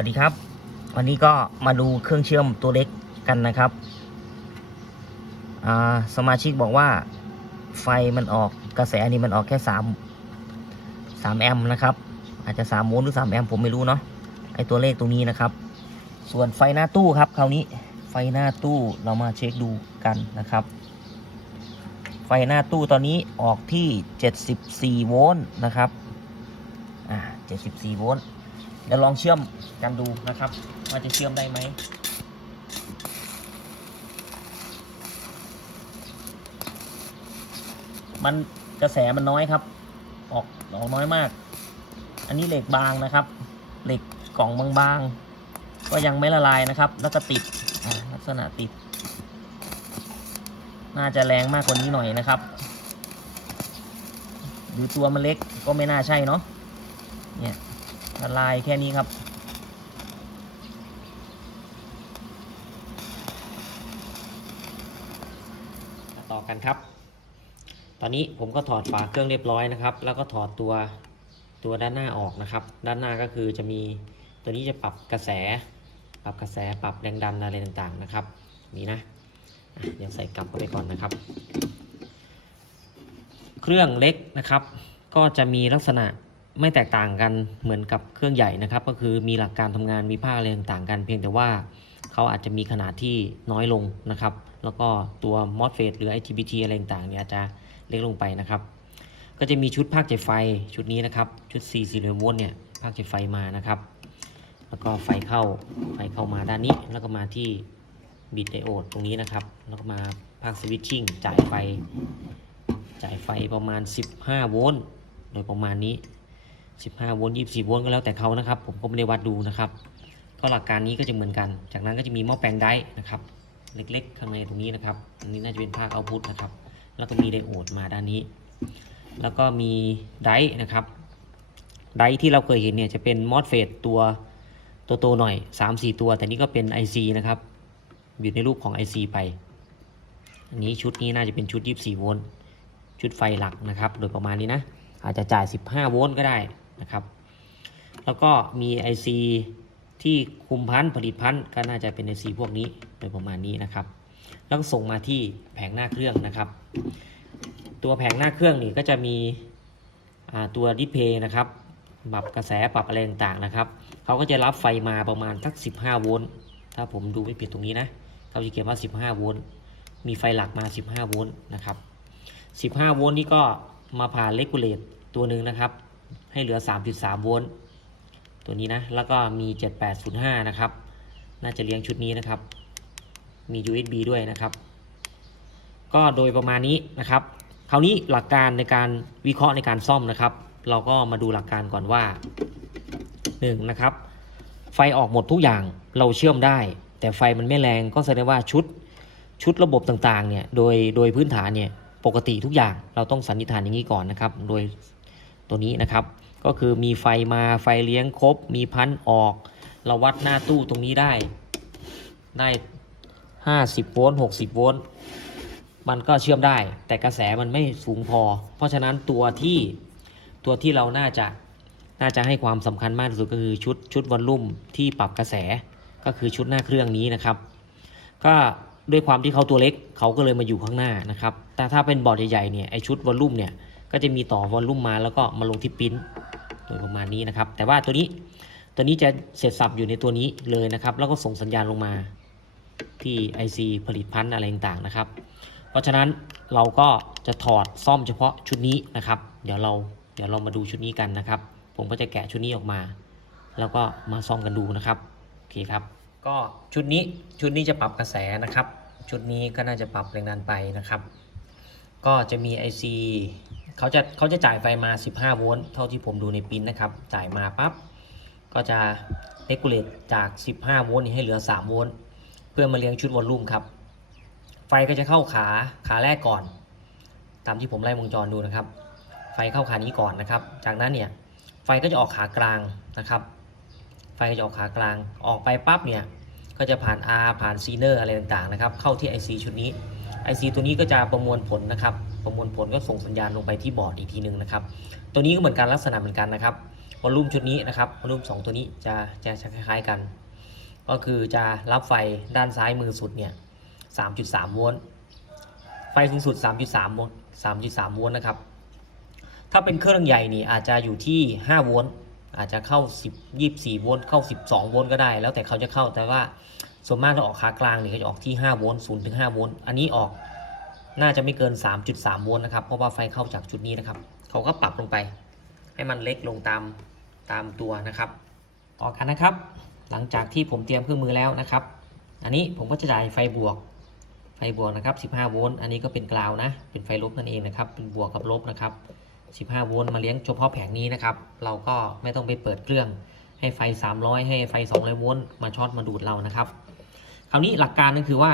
วัสดีครับ วันนี้ก็มาดูเครื่องเชื่อมตัวเล็กกันนะครับสมาชิกบอกว่าไฟมันออกกระแสนี่มันออกแค่สามสามแอมป์นะครับ อาจจะสามโวลต์หรือสามแอมป์ผมไม่รู้เนาะไอตัวเลขตรงนี้นะครับ ส่วนไฟหน้าตู้ครับคราวนี้ไฟหน้าตู้เรามาเช็คดูกันนะครับ ไฟหน้าตู้ตอนนี้ออกที่ 74 โวลต์นะครับอ่า74 โวลต์ เดี๋ยวลองเชื่อมกันดูนะครับว่าจะเชื่อมได้ไหมมันกระแสมันน้อยครับ ออกออกน้อยมาก อันนี้เหล็กบางนะครับ เหล็กกล่องบางๆ ก็ยังไม่ละลายนะครับ แล้วก็ติดลักษณะติด น่าจะแรงมากกว่านี้หน่อยนะครับ หรือตัวมันเล็กก็ไม่น่าใช่เนาะเนี่ย ละลายแค่นี้ครับ ต่อกันครับ ตอนนี้ผมก็ถอดฝาเครื่องเรียบร้อยนะครับ แล้วก็ถอดตัวตัวด้านหน้าออกนะครับ ด้านหน้าก็คือจะมีตัวนี้จะปรับกระแส ปรับกระแสปรับแรงดันอะไรต่างๆนะครับ นี่นะอะเดี๋ยวใส่กลับเข้าไปก่อนนะครับ เครื่องเล็กนะครับ ก็จะมีลักษณะ ไม่แตกต่างกันเหมือนกับเครื่องใหญ่นะครับ ก็คือมีหลักการทำงานมีภาคอะไรต่างกัน เพียงแต่ว่าเขาอาจจะมีขนาดที่น้อยลงนะครับ แล้วก็ตัว MOSFET หรือ IGBT อะไรต่างเนี่ยจะเล็กลงไปนะครับ ก็จะมีชุดภาคเจ็บไฟชุดนี้นะครับ ชุด440โวลต์เนี่ยภาคเจ็บไฟมานะครับ แล้วก็ไฟเข้าไฟเข้ามาด้านนี้ แล้วก็มาที่บิดไดโอดตรงนี้นะครับ แล้วก็มาภาคสวิตชิ่งจ่ายไฟ จ่ายไฟประมาณ 15 โวลต์โดยประมาณนี้ 15โวลต์24โวลต์ก็แล้วแต่เขานะครับ ผมก็ไม่ได้วัดดูนะครับ ก็หลักการนี้ก็จะเหมือนกัน จากนั้นก็จะมีหม้อแปลงไดร์นะครับ เล็กๆ ข้างในตรงนี้นะครับ อันนี้น่าจะเป็นภาคเอาพุทนะครับ แล้วก็มีไดโอดมาด้านนี้ แล้วก็มีไดนะครับ ไดที่เราเคยเห็นเนี่ยจะเป็นมอสเฟตตัวโตๆหน่อย 3-4 ตัว แต่นี่ก็เป็น IC นะครับ อยู่ในรูปของ IC ไป อันนี้ชุดนี้น่าจะเป็นชุด 24 โวลต์ ชุดไฟหลักนะครับ โดยประมาณนี้นะ อาจจะจ่าย 15 โวลต์ก็ได้ นะครับ แล้วก็มี IC ที่คุมพันธุ์ผลิตพันธุ์ก็น่าจะเป็น IC พวกนี้โดยประมาณนี้นะครับ แล้วส่งมาที่แผงหน้าเครื่องนะครับ ตัวแผงหน้าเครื่องนี่ก็จะมีตัวดิสเพย์นะครับปรับกระแสปรับอะไรต่างๆนะครับเขาก็จะรับไฟมาประมาณสัก 15 โวลต์ถ้าผมดูไม่ผิดตรงนี้นะเขาจะเขียนว่า 15 โวลต์มีไฟหลักมา 15 โวลต์นะครับ 15 โวลต์นี่ก็มาผ่านเลกูเลตตัวหนึ่งนะครับ ให้เหลือ 3.3 โวลต์ตัวนี้นะ แล้วก็มี 7805 นะครับ น่าจะเลี้ยงชุดนี้นะครับ มี USB ด้วยนะครับ ก็โดยประมาณนี้นะครับ คราวนี้หลักการในการวิเคราะห์ในการซ่อมนะครับ เราก็มาดูหลักการก่อนว่า 1. นะครับ ไฟออกหมดทุกอย่างเราเชื่อมได้ แต่ไฟมันไม่แรงก็แสดงว่าชุดชุดระบบต่างๆเนี่ย โดยโดยพื้นฐานเนี่ย ปกติทุกอย่างเราต้องสันนิษฐานอย่างนี้ก่อนนะครับ โดย ตัวนี้นะครับ ก็คือมีไฟมาไฟเลี้ยงครบ มีพันออก เราวัดหน้าตู้ตรงนี้ได้ ได้ 50 โวลต์60 โวลต์มันก็เชื่อมได้ แต่กระแสมันไม่สูงพอ เพราะฉะนั้นตัวที่ตัวที่เราน่าจะน่าจะให้ความสำคัญมากที่สุดก็คือชุดชุดวอลลุ่มที่ปรับกระแสก็คือชุดหน้าเครื่องนี้นะครับ ก็ด้วยความที่เขาตัวเล็กเขาก็เลยมาอยู่ข้างหน้านะครับ แต่ถ้าเป็นบอร์ดใหญ่ๆเนี่ยไอชุดวอลลุ่มเนี่ย ก็จะมีต่อวอลลุ่มมาแล้วก็มาลงที่ปิ้นโดยประมาณนี้นะครับ แต่ว่าตัวนี้ตัวนี้จะเสร็จสับอยู่ในตัวนี้เลยนะครับ แล้วก็ส่งสัญญาณลงมาที่ IC ผลิตพันธุ์อะไรต่างๆนะครับ เพราะฉะนั้นเราก็จะถอดซ่อมเฉพาะชุดนี้นะครับ เดี๋ยวเราเดี๋ยวเรามาดูชุดนี้กันนะครับ ผมก็จะแกะชุดนี้ออกมา แล้วก็มาซ่อมกันดูนะครับโอเคครับ ก็ชุดนี้ชุดนี้จะปรับกระแสนะครับ ชุดนี้ก็น่าจะปรับแรงดันไปนะครับ ก็จะมี IC เขาจะเขาจะจ่ายไฟมา 15 โวลต์เท่าที่ผมดูในปิ้นนะครับ จ่ายมาปั๊บก็จะเลกูเลตจาก 15 โวลต์นี้ให้เหลือ 3 โวลต์เพื่อมาเลี้ยงชุดวอลลุ่มครับ ไฟก็จะเข้าขาขาแรกก่อน ตามที่ผมไล่วงจรดูนะครับ ไฟเข้าขานี้ก่อนนะครับ จากนั้นเนี่ยไฟก็จะออกขากลางนะครับ ไฟก็จะออกขากลางออกไปปั๊บเนี่ยก็จะผ่าน R ผ่านซีเนอร์อะไรต่างๆนะครับ เข้าที่ IC ชุดนี้ IC ตัวนี้ก็จะประมวลผลนะครับ ประมวลผลก็ส่งสัญญาณลงไปที่บอร์ดอีกทีหนึ่งนะครับ ตัวนี้ก็เหมือนกันลักษณะเหมือนกันนะครับวอลลุ่มชุดนี้นะครับวอลลุ่ม2 ตัวนี้จะจะจะคล้ายๆกัน ก็คือจะรับไฟด้านซ้ายมือสุดเนี่ย 3.3 โวลต์ไฟสูงสุด 3.3 โวลต์ 3.3 โวลต์นะครับ ถ้าเป็นเครื่องใหญ่นี่อาจจะอยู่ที่ 5 โวลต์อาจจะเข้า 10 24 โวลต์เข้า 12 โวลต์ก็ได้ แล้วแต่เขาจะเข้าแต่ว่าส่วนมากเราออกขากลางเนี่ยเขาจะออกที่ 5 โวลต์0ถึง5โวลต์อันนี้ออก น่าจะไม่เกิน 3.3 โวลต์นะครับ เพราะว่าไฟเข้าจากจุดนี้นะครับ เขาก็ปรับลงไป ให้มันเล็กลงตามตามตัวนะครับ ต่อกันนะครับ หลังจากที่ผมเตรียมเครื่องมือแล้วนะครับ อันนี้ผมก็จะจ่ายไฟบวก ไฟบวกนะครับ 15 โวลต์ อันนี้ก็เป็นกราวนะ เป็นไฟลบนั่นเองนะครับ เป็นบวกกับลบนะครับ 15 โวลต์มาเลี้ยงเฉพาะแผงนี้นะครับ เราก็ไม่ต้องไปเปิดเครื่อง ให้ไฟ 300 ให้ไฟ 200 โวลต์มาช็อตมาดูดเรานะครับ คราวนี้หลักการก็คือว่า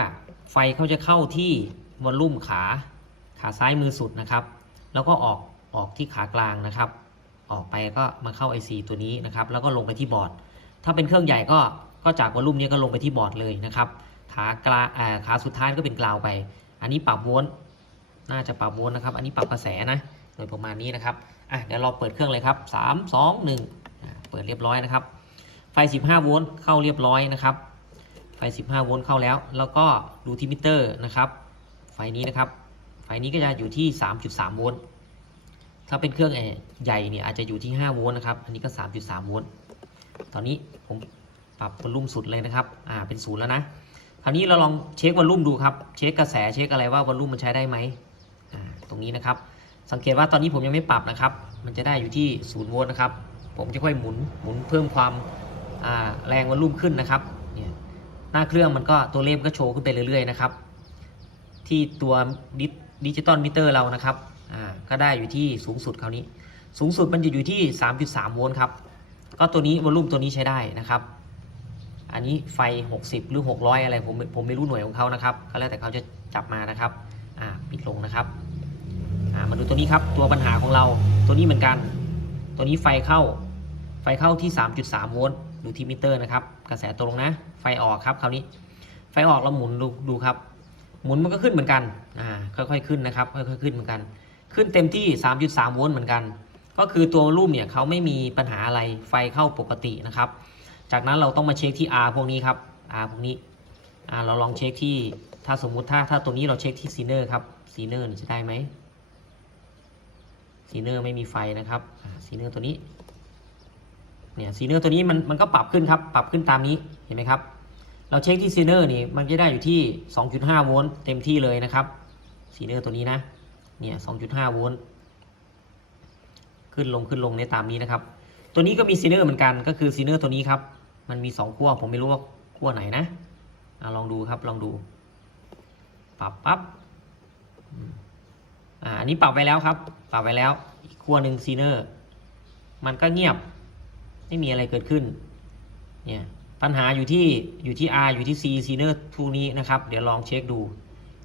ไฟเขาจะเข้าที่ วอลลุ่มขาขาซ้ายมือสุดนะครับ แล้วก็ออกออกที่ขากลางนะครับ ออกไปก็มาเข้า IC ตัวนี้นะครับ แล้วก็ลงไปที่บอร์ด ถ้าเป็นเครื่องใหญ่ก็ก็จากวอลลุ่มนี้ก็ลงไปที่บอร์ดเลยนะครับ ขากลาขาสุดท้ายก็เป็นกราวไป อันนี้ปรับวลน่าจะปรับวลนะครับ อันนี้ปรับกระแสนะโดยประมาณนี้นะครับอะเดี๋ยวเราเปิดเครื่องเลยครับ 3 2 1อ่าเปิดเรียบร้อยนะครับ ไฟ 15 โวลต์เข้าเรียบร้อยนะครับ ไฟ 15 โวลต์เข้าแล้ว แล้วก็ดูที่มิเตอร์นะครับ ไฟนี้นะครับ ไฟนี้ก็จะอยู่ที่ 3.3 โวลต์ ถ้าเป็นเครื่องแอร์ใหญ่เนี่ยอาจจะอยู่ที่ 5 โวลต์นะครับ อันนี้ก็ 3.3 โวลต์ ตอนนี้ผมปรับวอลลุ่มสุดเลยนะครับ อ่า เป็นศูนย์แล้วนะ คราวนี้เราลองเช็ควอลลุ่มดูครับ เช็คกระแสเช็คอะไรว่าวอลลุ่มมันใช้ได้ไหมอ่า ตรงนี้นะครับ สังเกตว่าตอนนี้ผมยังไม่ปรับนะครับ มันจะได้อยู่ที่0โวลต์นะครับ ผมจะค่อยหมุน หมุนเพิ่มความอ่าแรงวอลลุ่มขึ้นนะครับ เนี่ย หน้าเครื่องมันก็ตัวเลขก็โชว์ขึ้นไปเรื่อยๆนะครับ ที่ตัวดิจิตอลมิเตอร์เรานะครับอ่าก็ได้อยู่ที่สูงสุดคราวนี้ สูงสุดมันจะอยู่ที่ 3.3 โวลต์ครับ ก็ตัวนี้วอลลุ่มตัวนี้ใช้ได้นะครับ อันนี้ไฟ 60 หรือ 600 อะไรผมผมไม่รู้หน่วยของเขานะครับก็แล้วแต่เขาจะจับมานะครับอ่าปิดลงนะครับอ่ามาดูตัวนี้ครับตัวปัญหาของเราตัวนี้เหมือนกัน ตัวนี้ไฟเข้าไฟเข้าที่ 3.3 โวลต์ดูที่มิเตอร์นะครับ กระแสตรงนะ ไฟออกครับคราวนี้ ไฟออกเราหมุนดูดูครับ หมุนมันก็ขึ้นเหมือนกันอ่าค่อยๆขึ้นนะครับค่อยๆขึ้นเหมือนกัน ขึ้นเต็มที่ 3.3 โวลต์เหมือนกัน ก็คือตัวรูปเนี่ยเขาไม่มีปัญหาอะไรไฟเข้าปกตินะครับ จากนั้นเราต้องมาเช็คที่ R พวกนี้ครับ R พวกนี้อ่าเราลองเช็คที่ถ้าสมมุติถ้าถ้าตัวนี้เราเช็คที่ซีเนอร์ครับซีเนอร์จะได้ไหมซีเนอร์ไม่มีไฟนะครับซีเนอร์ตัวนี้เนี่ยซีเนอร์ตัวนี้มันมันก็ปรับขึ้นครับ ปรับขึ้นตามนี้เห็นไหมครับ เราเช็คที่ซีเนอร์นี่มันจะได้อยู่ที่ 2.5 โวลต์เต็มที่เลยนะครับซีเนอร์ตัวนี้นะ เนี่ย 2.5 โวลต์ ขึ้นลงขึ้นลงในตามนี้นะครับ ตัวนี้ก็มีซีเนอร์เหมือนกัน ก็คือซีเนอร์ตัวนี้ครับ มันมี 2 ขั้ว ผมไม่รู้ว่าขั้วไหนนะอลองดูครับ ลองดู ปรับปั๊บอ่า อันนี้ปรับไว้แล้วครับ ปรับไว้แล้ว อีกขั้วหนึ่งซีเนอร์ มันก็เงียบ ไม่มีอะไรเกิดขึ้น เนี่ย ปัญหาอยู่ที่อยู่ที่ R อยู่ที่ C ซีเนอร์ทูนี้นะครับ เดี๋ยวลองเช็คดู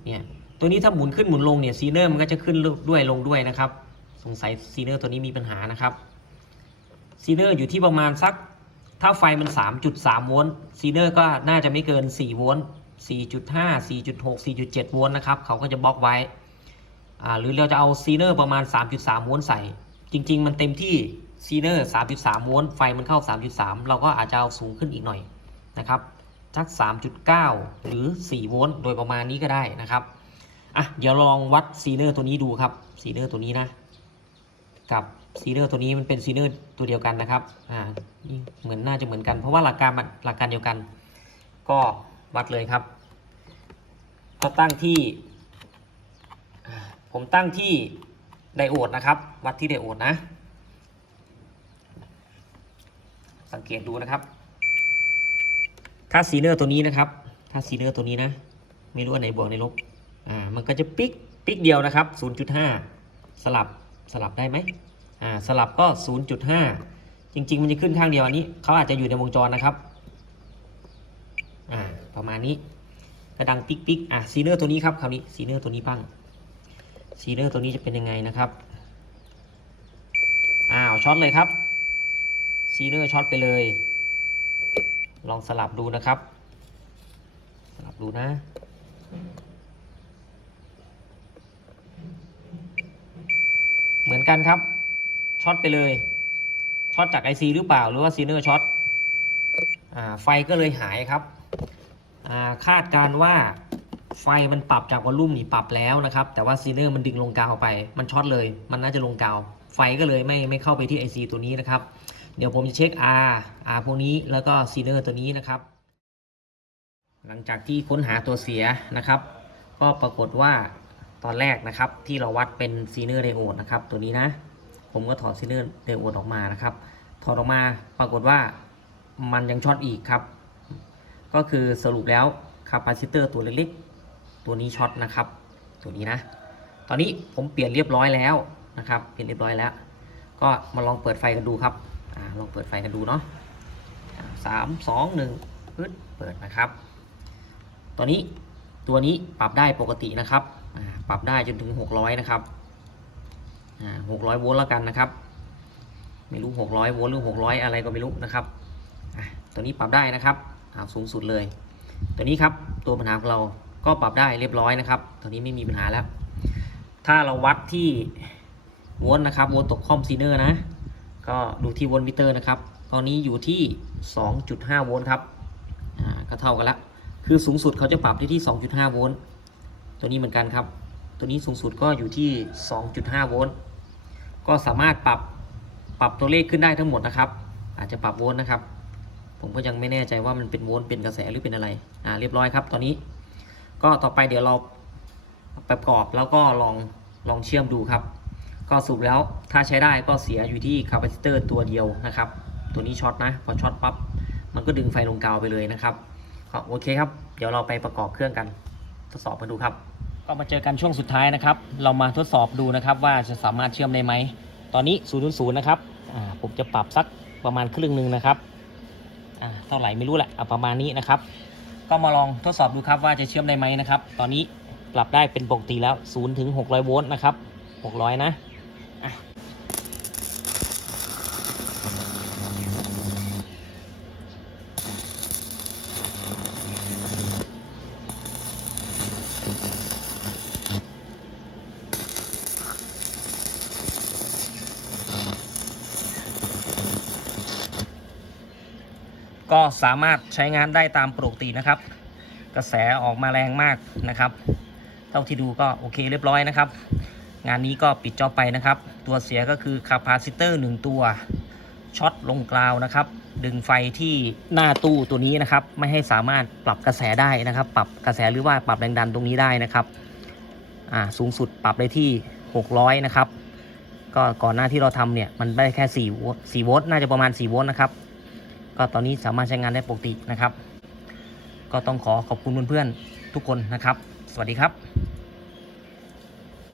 เนี่ยตัวนี้ถ้าหมุนขึ้นหมุนลงเนี่ยซีเนอร์มันก็จะขึ้นด้วยลงด้วยนะครับ สงสัยซีเนอร์ตัวนี้มีปัญหานะครับซีเนอร์อยู่ที่ประมาณสัก ถ้าไฟมัน 3.3 โวลต์ซีเนอร์ก็น่าจะไม่เกิน 4 โวลต์4.5 4.6 4.7 โวลต์นะครับ เขาก็จะบล็อกไว้ หรือเราจะเอาซีเนอร์ประมาณ 3.3 โวลต์ใส่ จริง ๆ มันเต็มที่ซีเนอร์ 3.3 โวลต์ ไฟมันเข้า 3.3 เราก็อาจจะเอาสูงขึ้นอีกหน่อย นะครับสัก 3.9 หรือ 4 โวลต์โดยประมาณนี้ก็ได้นะครับอะเดี๋ยวลองวัดซีเนอร์ตัวนี้ดูครับซีเนอร์ตัวนี้นะ กับซีเนอร์ตัวนี้มันเป็นซีเนอร์ตัวเดียวกันนะครับอ่านี่เหมือนน่าจะเหมือนกัน เพราะว่าหลักการหลักการเดียวกัน ก็วัดเลยครับก็ตั้งที่ ผมตั้งที่ไดโอดนะครับ วัดที่ไดโอดนะ สังเกตดูนะครับ ถ้าซีเนอร์ตัวนี้นะครับถ้าซีเนอร์ตัวนี้นะ ไม่รู้อันไหนบวกในลบ อ่า มันก็จะปิกปิกเดียวนะครับ 0.5 สลับ สลับได้ไหมอ่า สลับก็ 0.5 จริง ๆ มันจะขึ้นข้างเดียวอันนี้ เขาอาจจะอยู่ในวงจรนะครับ อ่า ประมาณนี้กระดังปิกปิกอะ ซีเนอร์ตัวนี้ครับ คราวนี้ ซีเนอร์ตัวนี้บ้าง ซีเนอร์ตัวนี้จะเป็นยังไงนะครับ อ้าว ช็อตเลยครับ ซีเนอร์ช็อตไปเลย ลองสลับดูนะครับ สลับดูนะ เหมือนกันครับช็อตไปเลยช็อตจาก IC หรือเปล่าหรือว่าซีเนอร์ช็อตไฟก็เลยหายครับาคาดการว่าไฟมันปรับจากวอลลุ่มนี่ปรับแล้วนะครับ แต่ว่าซีเนอร์มันดึงลงกาวไป มันช็อตเลย มันน่าจะลงกาว ไฟก็เลยไม่ไม่เข้าไปที่ IC ตัวนี้นะครับ เดี๋ยวผมจะเช็ค R R พวกนี้แล้วก็ซีเนอร์ตัวนี้นะครับ หลังจากที่ค้นหาตัวเสียนะครับ ก็ปรากฏว่าตอนแรกนะครับที่เราวัดเป็นซีเนอร์ไดโอดนะครับตัวนี้นะ ผมก็ถอดซีเนอร์ไดโอดออกมานะครับ ถอดออกมาปรากฏว่ามันยังช็อตอีกครับ ก็คือสรุปแล้วคาปาซิเตอร์ตัวเล็กๆตัวนี้ช็อตนะครับ ตัวนี้นะ ตอนนี้ผมเปลี่ยนเรียบร้อยแล้วนะครับเปลี่ยนเรียบร้อยแล้ว ก็มาลองเปิดไฟกันดูครับ ลองเปิดไฟกันดูเนาะสามสองหนึ่งปึ๊ดเปิดนะครับตัวนี้ตัวนี้ปรับได้ปกตินะครับ ปรับได้จนถึง 600 นะครับ600 โวลต์แล้วกันนะครับ ไม่รู้ 600 โวลต์หรือ 600 อะไรก็ไม่รู้นะครับ ตัวนี้ปรับได้นะครับเอาสูงสุดเลย ตัวนี้ครับตัวปัญหาของเราก็ปรับได้เรียบร้อยนะครับตัวนี้ไม่มีปัญหาแล้ว ถ้าเราวัดที่โวลต์นะครับโวลต์ตกคอมซีเนอร์นะ ก็ดูที่โวลต์มิเตอร์นะครับ ตอนนี้อยู่ที่ 2.5 โวลต์ครับ อ่า ก็เท่ากันละ คือสูงสุดเขาจะปรับได้ที่ 2.5 โวลต์ ตัวนี้เหมือนกันครับ ตัวนี้สูงสุดก็อยู่ที่ 2.5 โวลต์ ก็สามารถปรับปรับตัวเลขขึ้นได้ทั้งหมดนะครับ อาจจะปรับโวลต์นะครับ ผมก็ยังไม่แน่ใจว่ามันเป็นโวลต์เป็นกระแสหรือเป็นอะไร อ่า เรียบร้อยครับ ตอนนี้ ก็ต่อไปเดี๋ยวเราประกอบแล้วก็ลองลองเชื่อมดูครับ ก็สรุปแล้วถ้าใช้ได้ก็เสียอยู่ที่คาปาซิเตอร์ตัวเดียวนะครับ ตัวนี้ช็อตนะพอช็อตปั๊บมันก็ดึงไฟลงกาวไปเลยนะครับก็โอเคครับ เดี๋ยวเราไปประกอบเครื่องกัน ทดสอบมาดูครับ ก็มาเจอกันช่วงสุดท้ายนะครับ เรามาทดสอบดูนะครับว่าจะสามารถเชื่อมได้ไหม ตอนนี้0ูนย์นะครับผมจะปรับสักประมาณครึ่งหนึ่งนะครับเท่าไหร่ไม่รู้แหละเอาประมาณนี้นะครับ ก็มาลองทดสอบดูครับว่าจะเชื่อมได้ไหมนะครับ ตอนนี้ปรับได้เป็นปกติแล้ว0ถึง600โวลต์นะครับ600นะอะ ก็สามารถใช้งานได้ตามปกตินะครับ กระแสออกมาแรงมากนะครับ เท่าที่ดูก็โอเคเรียบร้อยนะครับ งานนี้ก็ปิดจอไปนะครับ ตัวเสียก็คือคาปาซิเตอร์1ตัวช็อตลงกราวนะครับ ดึงไฟที่หน้าตู้ตัวนี้นะครับ ไม่ให้สามารถปรับกระแสได้นะครับ ปรับกระแสหรือว่าปรับแรงดันตรงนี้ได้นะครับอ่าสูงสุดปรับได้ที่ 600 นะครับ ก็ก่อนหน้าที่เราทำเนี่ยมันได้แค่4โวลต์4โวลต์น่าจะประมาณ4โวลต์นะครับ ก็ตอนนี้สามารถใช้งานได้ปกตินะครับ ก็ต้องขอขอบคุณเพื่อนๆทุกคนนะครับ สวัสดีครับ